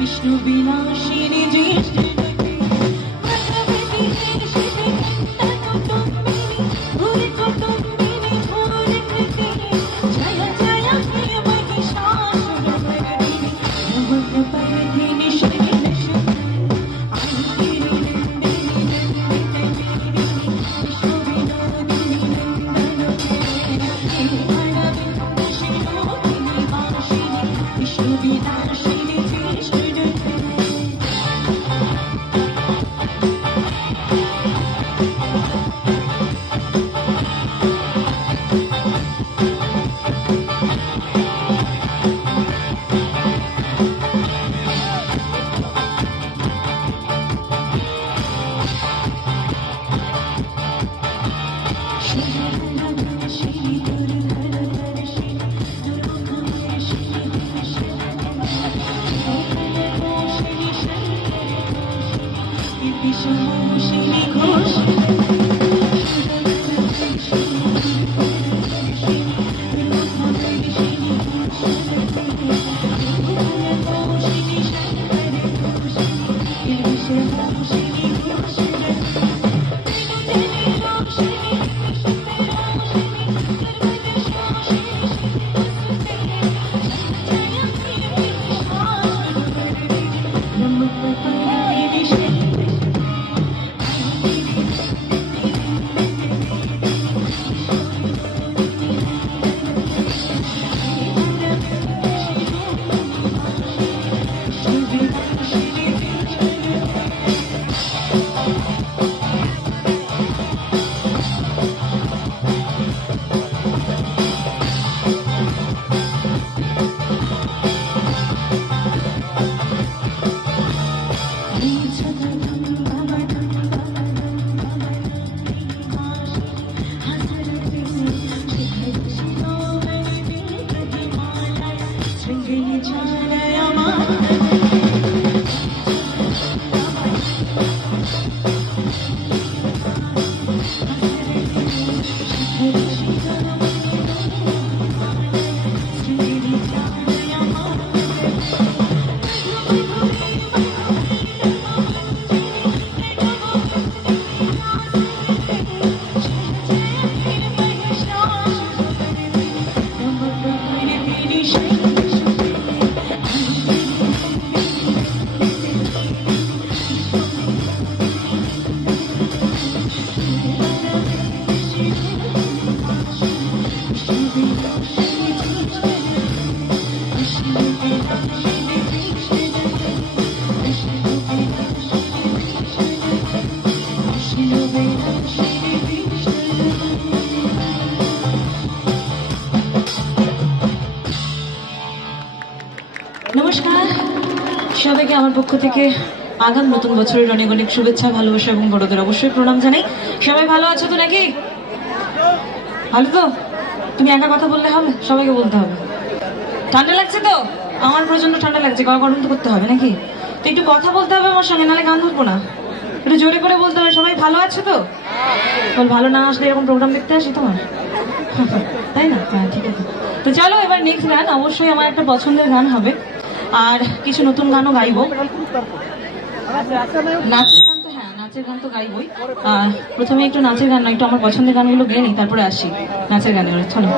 विष्णु विनाशिनी ज्येष्ठ নমস্কার সবাইকে আমার পক্ষ থেকে আগাম নতুন বছরের অনেক অনেক শুভেচ্ছা ভালোবাসা এবং বড়দের অবশ্যই প্রণাম জানাই। সবাই ভালো আছো তো নাকি? ভালো তো? তুমি একা কথা বললে হবে, সবাইকে বলতে হবে। ঠান্ডা লাগছে তো? আমার প্রচন্ড ঠান্ডা লাগছে, গলা গরম তো করতে হবে নাকি? তো একটু কথা বলতে হবে আমার সঙ্গে, নাহলে গান ধরবো না। একটু জোরে করে বলতে হবে সবাই ভালো আছো তো? বল ভালো না আসলে এরকম প্রোগ্রাম দেখতে আসি তোমার, তাই না? হ্যাঁ ঠিক আছে। তো চলো এবার নেক্সট গান, অবশ্যই আমার একটা পছন্দের গান হবে আর কিছু নতুন গানও গাইবো। নাচের গান তো হ্যাঁ, নাচের গান তো গাইবই। প্রথমে একটু নাচের গান না, একটু আমার পছন্দের গানগুলো গেয়ে নিই, তারপরে আসি নাচের গানে। চলো।